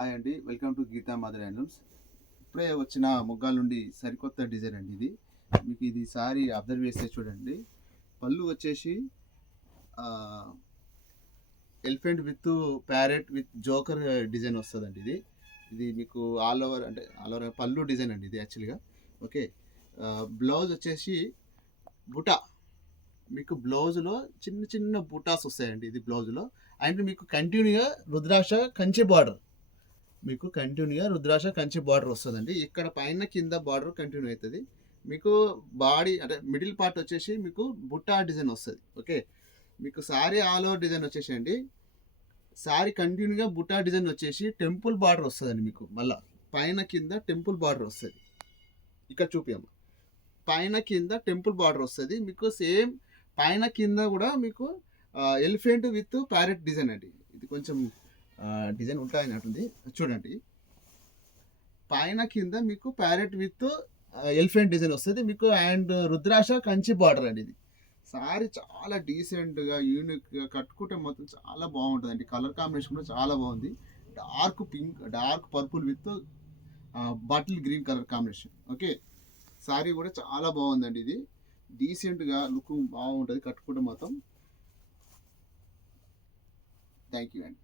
Hi అండి, welcome to Geetha mother handlooms. ఇప్పుడే వచ్చిన మొగ్గాల నుండి సరికొత్త డిజైన్ అండి ఇది. మీకు ఇది సారీ అబ్జర్వ్ చేస్తే చూడండి. పళ్ళు వచ్చేసి elephant with parrot with joker design వస్తుందండి. ఇది ఇది మీకు ఆల్ ఓవర్ పళ్ళు డిజైన్ అండి ఇది యాక్చువల్గా. ఓకే, బ్లౌజ్ వచ్చేసి బుటా, మీకు బ్లౌజ్లో చిన్న చిన్న బుటాస్ వస్తాయండి ఇది బ్లౌజ్లో. అండ్ మీకు కంటిన్యూగా రుద్రాక్ష కంచి బార్డర్, మీకు కంటిన్యూగా రుద్రాక్ష కంచి బార్డర్ వస్తుందండి. ఇక్కడ పైన కింద బార్డర్ కంటిన్యూ అవుతుంది. మీకు బాడీ అంటే మిడిల్ పార్ట్ వచ్చేసి మీకు బుట్టా డిజైన్ వస్తుంది. ఓకే, మీకు సారీ ఆల్ ఓవర్ డిజైన్ వచ్చేసి అండి, సారీ కంటిన్యూగా బుట్టా డిజైన్ వచ్చేసి టెంపుల్ బార్డర్ వస్తుందండి. మీకు మళ్ళీ పైన కింద టెంపుల్ బార్డర్ వస్తుంది. ఇక్కడ చూపించమ్మ, పైన కింద టెంపుల్ బార్డర్ వస్తుంది మీకు. సేమ్ పైన కింద కూడా మీకు ఎలిఫెంట్ విత్ ప్యారెట్ డిజైన్ అండి. ఇది కొంచెం డిజైన్ ఉంటాయన్నట్టుంది చూడండి. పైన కింద మీకు ప్యారెట్ విత్ ఎలిఫెంట్ డిజైన్ వస్తుంది మీకు. అండ్ రుద్రాక్ష కంచి బార్డర్ అండి. ఇది సారీ చాలా డీసెంట్గా యూనిక్గా కట్టుకుంటే మొత్తం చాలా బాగుంటుందండి. కలర్ కాంబినేషన్ కూడా చాలా బాగుంది. Dark pink, dark purple with bottle green colour combination. Okay, sorry కూడా చాలా బాగుందండి. ఇది డీసెంట్గా లుక్ బాగుంటుంది కట్టుకుంటే మొత్తం. థ్యాంక్ యూ అండి.